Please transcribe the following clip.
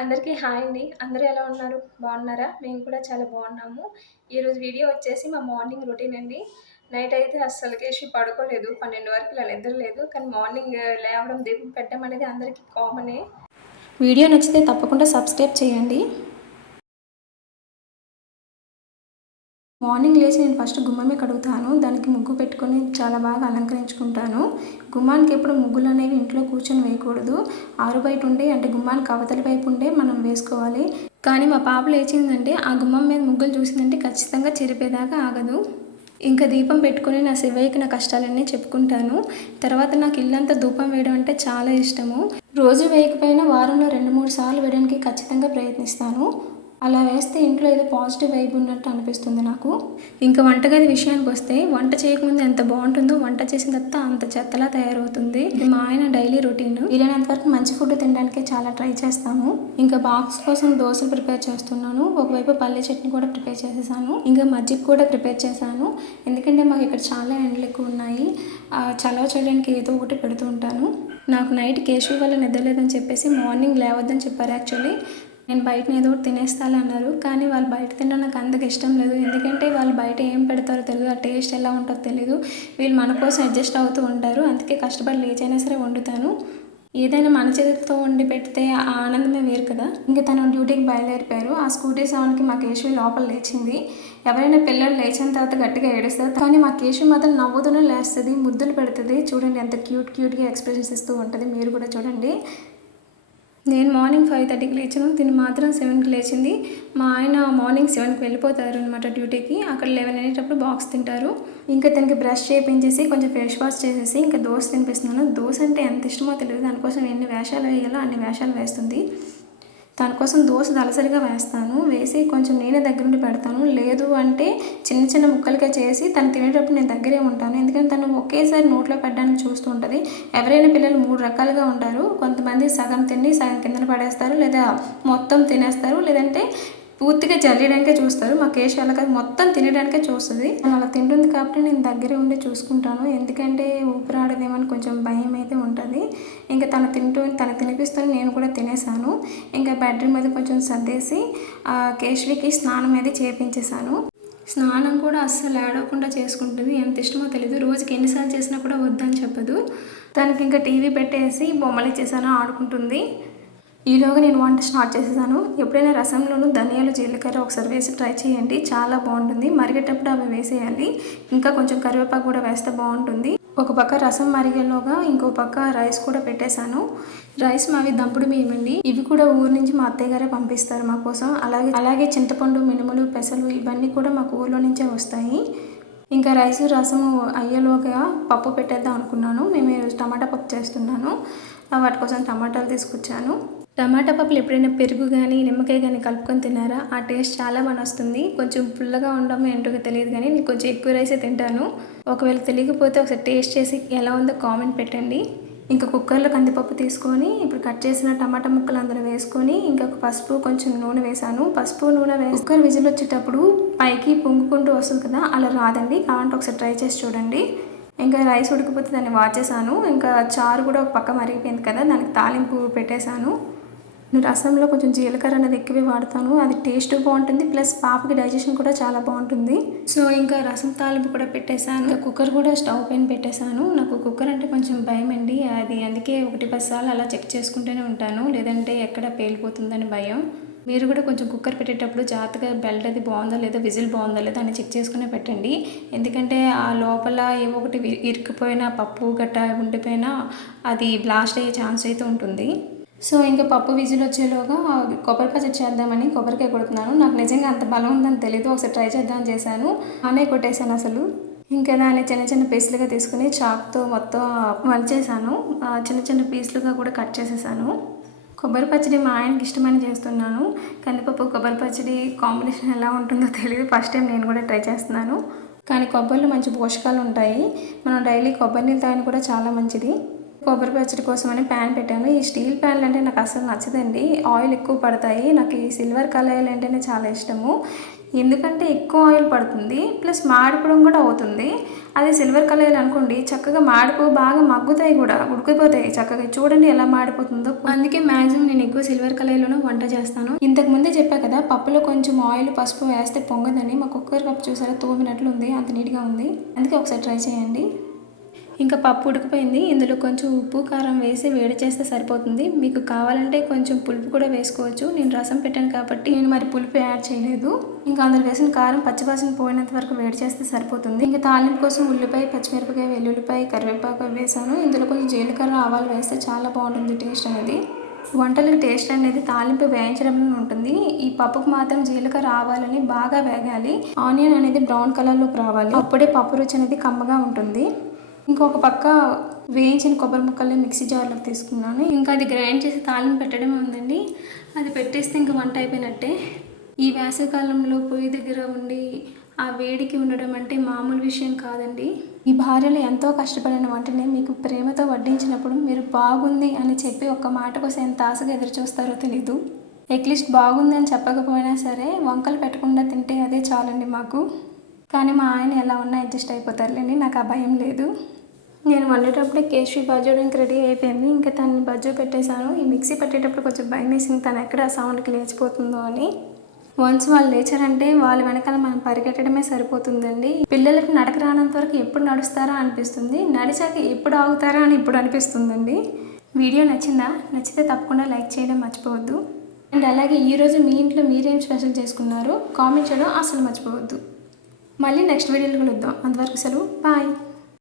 అందరికీ హాయ్ అండి. అందరూ ఎలా ఉన్నారు? బాగున్నారా? మేము కూడా చాలా బాగున్నాము. ఈరోజు వీడియో వచ్చేసి మా మార్నింగ్ రొటీన్ అండి. నైట్ అయితే అస్సలకేసి పడుకోలేదు. 12 వరకు ఇలా నిద్ర లేదు. కానీ మార్నింగ్ లేవడం, దీపం పెట్టడం అనేది అందరికీ కామనే. వీడియో నచ్చితే తప్పకుండా సబ్స్క్రైబ్ చేయండి. మార్నింగ్ లేచి నేను ఫస్ట్ గుమ్మమే కడుగుతాను. దానికి ముగ్గు పెట్టుకొని చాలా బాగా అలంకరించుకుంటాను. గుమ్మానికి ఎప్పుడు ముగ్గులు అనేవి ఇంట్లో కూర్చొని వేయకూడదు. ఆరు బయట ఉండే అంటే గుమ్మానికి అవతలి వైపు ఉండే మనం వేసుకోవాలి. కానీ మా పాప లేచిందంటే ఆ గుమ్మం మీద ముగ్గులు చూసిందంటే ఖచ్చితంగా చెరిపేదాకా ఆగదు. ఇంకా దీపం పెట్టుకొని నా శివయ్యకి నా కష్టాలన్నీ చెప్పుకుంటాను. తర్వాత నాకు ఇల్లంతా ధూపం వేయడం అంటే చాలా ఇష్టము. రోజు వేయకపోయినా వారంలో 2-3 సార్లు వేయడానికి ఖచ్చితంగా ప్రయత్నిస్తాను. అలా వేస్తే ఇంట్లో ఏదో పాజిటివ్ వైబ్ ఉన్నట్టు అనిపిస్తుంది నాకు. ఇంకా వంటగది విషయానికి వస్తే వంట చేయకముందు ఎంత బాగుంటుందో వంట చేసిన తర్వాత అంత చెత్తలా తయారవుతుంది. ఇది మా ఆయన డైలీ రొటీన్. వీలైనంత వరకు మంచి ఫుడ్ తినడానికి చాలా ట్రై చేస్తాము. ఇంకా బాక్స్ కోసం దోశలు ప్రిపేర్ చేస్తున్నాను. ఒకవైపు పల్లె చట్నీ కూడా ప్రిపేర్ చేసేసాను. ఇంకా మజ్జిగ కూడా ప్రిపేర్ చేశాను. ఎందుకంటే మాకు ఇక్కడ చాలా ఎండలు ఎక్కువ ఉన్నాయి. చలవ చేయడానికి ఏదో ఒకటి పెడుతూ ఉంటాను. నాకు నైట్ కేశవి వల్ల నిద్రలేదని చెప్పేసి మార్నింగ్ లేవద్దని చెప్పారు. యాక్చువల్లీ నేను బయట ఏదో ఒకటి తినేస్తాను అన్నారు. కానీ వాళ్ళు బయట తినడం నాకు అంతగా ఇష్టం లేదు. ఎందుకంటే వాళ్ళు బయట ఏం పెడతారో తెలియదు, ఆ టేస్ట్ ఎలా ఉంటుందో తెలియదు. వీళ్ళు మన కోసం అడ్జస్ట్ అవుతూ ఉంటారు. అందుకే కష్టపడి లేచైనా సరే వండుతాను. ఏదైనా మన చేతితో వండి పెడితే ఆ ఆనందమే వేరు కదా. ఇంకా తను డ్యూటీకి బయలుదేరిపోయారు. ఆ స్కూటీ సౌండ్కి మా కేశవి లోపల లేచింది. ఎవరైనా పిల్లలు లేచిన తర్వాత గట్టిగా ఏడుస్తారు, కానీ మా కేశవి మాత్రం నవ్వుతూనే లేస్తుంది, ముద్దులు పెడుతుంది. చూడండి ఎంత క్యూట్గా ఎక్స్ప్రెషన్స్ ఇస్తూ ఉంటుంది. మీరు కూడా చూడండి. నేను మార్నింగ్ 5:30కి లేచాను. తిని మాత్రం 7కి లేచింది. మా ఆయన మార్నింగ్ 7కి వెళ్ళిపోతారు అనమాట డ్యూటీకి. అక్కడ 11 అనేటప్పుడు బాక్స్ తింటారు. ఇంకా తనకి బ్రష్ చేయించేసి కొంచెం ఫేస్ వాష్ చేసేసి ఇంకా దోశ తినిపిస్తున్నాను. దోశ అంటే ఎంత ఇష్టమో తెలియదు. దానికోసం ఎన్ని వేషాలు వేయాలో అన్ని వేషాలు వేస్తుంది. దానికోసం దోశ దలసరిగా వేస్తాను. వేసి కొంచెం నేనే దగ్గరుండి పెడతాను. లేదు అంటే చిన్న చిన్న ముక్కలుగా చేసి తను తినేటప్పుడు నేను దగ్గరే ఉంటాను. ఎందుకంటే తను ఒకేసారి నోట్లో పెట్టడానికి చూస్తూ ఉంటుంది. ఎవరైనా పిల్లలు 3 రకాలుగా ఉంటారు. కొంతమంది సగం తిని సగం కిందన పడేస్తారు, లేదా మొత్తం తినేస్తారు, లేదంటే పూర్తిగా జల్లియడానికే చూస్తారు. మా కేశ్ అలా కాదు, మొత్తం తినడానికే చూస్తుంది. అలా తింటుంది కాబట్టి నేను దగ్గరే ఉండి చూసుకుంటాను. ఎందుకంటే ఊపిరాడదేమని కొంచెం భయం అయితే ఉంటుంది. ఇంకా తను తినిపిస్తూ నేను కూడా తినేసాను. ఇంకా బెడ్రూమ్ మీద కొంచెం సర్దేసి కేశవికి స్నానం అనేది చేయించేసాను. స్నానం కూడా అస్సలు ఏడవకుండా చేసుకుంటుంది. ఎంత ఇష్టమో తెలియదు. రోజుకి ఎన్నిసార్లు చేసినా కూడా వద్దని చెప్పదు. తనకి ఇంకా టీవీ పెట్టేసి బొమ్మలు ఇచ్చేసాను, ఆడుకుంటుంది. ఈలోగా నేను వంట స్టార్ట్ చేసేసాను. ఎప్పుడైనా రసంలోనూ ధనియాలు, జీలకర్ర ఒకసారి వేసి ట్రై చేయండి, చాలా బాగుంటుంది. మరిగేటప్పుడు అవి వేసేయాలి. ఇంకా కొంచెం కరివేపాకు కూడా వేస్తే బాగుంటుంది. ఒక పక్క రసం మరిగేలోగా ఇంకో పక్క రైస్ కూడా పెట్టేశాను. రైస్ మావి దంపుడు బియ్యమండి. ఇవి కూడా ఊరు నుంచి మా అత్తయ్య గారే పంపిస్తారు మా కోసం. అలాగే చింతపండు, మినుములు, పెసలు ఇవన్నీ కూడా మాకు ఊర్లో నుంచే వస్తాయి. ఇంకా రైసు రసము అయ్యేలోగా పప్పు పెట్టేద్దాం అనుకున్నాను. మేము టమాటా పప్పు చేస్తున్నాను. వాటి కోసం టమాటాలు తీసుకొచ్చాను. టమాటా పప్పులు ఎప్పుడైనా పెరుగు కానీ నిమ్మకాయ కానీ కలుపుకొని తిన్నారా? ఆ టేస్ట్ చాలా బాగా వస్తుంది. కొంచెం పుల్లగా ఉండడం ఏంటో తెలియదు, కానీ నేను కొంచెం ఎక్కువ రైసే తింటాను. ఒకవేళ తెలియకపోతే ఒకసారి టేస్ట్ చేసి ఎలా ఉందో కామెంట్ పెట్టండి. ఇంకా కుక్కర్లో కందిపప్పు తీసుకొని ఇప్పుడు కట్ చేసిన టమాటా ముక్కలు అందులో వేసుకొని ఇంకా పసుపు, కొంచెం నూనె వేసాను. పసుపు నూనె వేసి కుక్కర్ విజిల్ వచ్చేటప్పుడు పైకి పొంగుకుంటూ వస్తుంది కదా, అలా రాదండి. కావాలంటే ఒకసారి ట్రై చేసి చూడండి. ఇంకా రైస్ ఉడికిపోతే దాన్ని వాచేసాను. ఇంకా చారు కూడా ఒక పక్క మరిగిపోయింది కదా, దానికి తాలింపు పెట్టేశాను. నేను రసంలో కొంచెం జీలకర్ర అనేది ఎక్కువే వాడతాను. అది టేస్ట్ బాగుంటుంది, ప్లస్ పాపకి డైజెషన్ కూడా చాలా బాగుంటుంది. సో ఇంకా రసం తాలింపు కూడా పెట్టేశాను. కుక్కర్ కూడా స్టవ్ పైన పెట్టేశాను. నాకు కుక్కర్ అంటే కొంచెం భయం అండి. అది అందుకే 1-10 సార్లు అలా చెక్ చేసుకుంటూనే ఉంటాను, లేదంటే ఎక్కడ పేలిపోతుందని భయం. మీరు కూడా కొంచెం కుక్కర్ పెట్టేటప్పుడు జాగ్రత్తగా బెల్ట్ అది బాగుందో లేదో, విజిల్ బాగుందో లేదో అని చెక్ చేసుకునే పెట్టండి. ఎందుకంటే ఆ లోపల ఏవో ఒకటి ఇరుక్కుపోయినా, పప్పు గట్ట ఉండిపోయినా అది బ్లాస్ట్ అయ్యే ఛాన్స్ అయితే ఉంటుంది. సో ఇంకా పప్పు విజిల్ వచ్చేలోగా కొబ్బరి పచ్చడి చేద్దామని కొబ్బరికాయ కొడుతున్నాను. నాకు నిజంగా అంత బలం ఉందని తెలియదు. ఒకసారి ట్రై చేద్దామని చేశాను, అనే కొట్టేశాను అసలు. ఇంకా దాన్ని చిన్న చిన్న పీసులుగా తీసుకుని చాక్తో మొత్తం వలిచేసాను. చిన్న చిన్న పీసులుగా కూడా కట్ చేసేసాను. కొబ్బరి పచ్చడి మా ఆయనకి ఇష్టమని చేస్తున్నాను. కందిపప్పు కొబ్బరి పచ్చడి కాంబినేషన్ ఎలా ఉంటుందో తెలియదు. ఫస్ట్ టైం నేను కూడా ట్రై చేస్తున్నాను. కానీ కొబ్బరిలో మంచి పోషకాలు ఉంటాయి. మనం డైలీ కొబ్బరి నీళ్ళు తాగిన కూడా చాలా మంచిది. కొబ్బరి పచ్చడి కోసమని ప్యాన్ పెట్టాను. ఈ స్టీల్ ప్యాన్లు అంటే నాకు అసలు నచ్చదండి, ఆయిల్ ఎక్కువ పడతాయి. నాకు ఈ సిల్వర్ కళాయిలు అంటేనే చాలా ఇష్టము. ఎందుకంటే ఎక్కువ ఆయిల్ పడుతుంది, ప్లస్ మాడిపోవడం కూడా అవుతుంది. అదే సిల్వర్ కళాయిలు అనుకోండి చక్కగా మాడిపో బాగా మగ్గుతాయి కూడా, ఉడికిపోతాయి చక్కగా. చూడండి ఎలా మాడిపోతుందో. అందుకే మ్యాక్సిమం నేను ఎక్కువ సిల్వర్ కళాయిలోనే వంట చేస్తాను. ఇంతకు ముందే చెప్పా కదా, పప్పులో కొంచెం ఆయిల్ పసుపు వేస్తే పొంగదని. మా కుక్కర్ కప్పు చూసారా తోమినట్లు ఉంది, అంత నీట్గా ఉంది. అందుకే ఒకసారి ట్రై చేయండి. ఇంకా పప్పు ఉడికిపోయింది. ఇందులో కొంచెం ఉప్పు కారం వేసి వేడి చేస్తే సరిపోతుంది. మీకు కావాలంటే కొంచెం పులుపు కూడా వేసుకోవచ్చు. నేను రసం పెట్టాను కాబట్టి నేను మరి పులుపు యాడ్ చేయలేదు. ఇంకా అందులో వేసిన కారం పచ్చివాసన పోయినంత వరకు వేడి చేస్తే సరిపోతుంది. ఇంకా తాలింపు కోసం ఉల్లిపాయ, పచ్చిమిరపకాయ, వెల్లుల్లిపాయ, కరివేపాకు వేసాను. ఇందులో కొంచెం జీలకర్ర, ఆవాలు వేస్తే చాలా బాగుంటుంది టేస్ట్ అనేది. వంటలకు టేస్ట్ అనేది తాలింపు వేయించడంలో ఉంటుంది. ఈ పప్పుకు మాత్రం జీలకర్ర ఆవాలని బాగా వేగాలి. ఆనియన్ అనేది బ్రౌన్ కలర్లోకి రావాలి. అప్పుడే పప్పు రుచి అనేది కమ్మగా ఉంటుంది. ఇంకొక పక్క వేయించిన కొబ్బరి ముక్కల్ని మిక్సీ జార్లోకి తీసుకున్నాను. ఇంకా అది గ్రైండ్ చేసి తాలింపు పెట్టడమే ఉందండి. అది పెట్టేస్తే ఇంకా వంట అయిపోయినట్టే. ఈ వేసవికాలంలో పొయ్యి దగ్గర ఉండి ఆ వేడికి ఉండడం అంటే మామూలు విషయం కాదండి. ఈ భార్యలు ఎంతో కష్టపడిన వంటని మీకు ప్రేమతో వడ్డించినప్పుడు మీరు బాగుంది అని చెప్పి ఒక్క మాట కోసం ఎంత ఆశగా ఎదురు చూస్తారో తెలీదు. అట్లీస్ట్ బాగుంది అని చెప్పకపోయినా సరే వంకలు పెట్టకుండా తింటే అదే చాలండి మాకు. కానీ మా ఆయన ఎలా ఉన్నా అడ్జస్ట్ అయిపోతారులేండి, నాకు ఆ భయం లేదు. నేను వండేటప్పుడే కేశవి బజ్జోడానికి రెడీ అయిపోయింది. ఇంకా తనని బజ్జో పెట్టేశాను. ఈ మిక్సీ పెట్టేటప్పుడు కొంచెం భయం వేసింది, తను ఎక్కడ సౌండ్కి లేచిపోతుందో అని. వన్స్ వాళ్ళు లేచారంటే వాళ్ళ వెనకాల మనం పరిగెట్టడమే సరిపోతుందండి. పిల్లలకి నడక రానంత వరకు ఎప్పుడు నడుస్తారా అనిపిస్తుంది, నడిచాక ఎప్పుడు ఆగుతారా అని ఇప్పుడు అనిపిస్తుందండి. వీడియో నచ్చిందా? నచ్చితే తప్పకుండా లైక్ చేయడం మర్చిపోవద్దు. అండ్ అలాగే ఈరోజు మీ ఇంట్లో మీరేం స్పెషల్ చేసుకున్నారో కామెంట్ చేయడం అసలు మర్చిపోవద్దు. మళ్ళీ నెక్స్ట్ వీడియోలో కలుద్దాం. అంతవరకు సెలవు, బాయ్.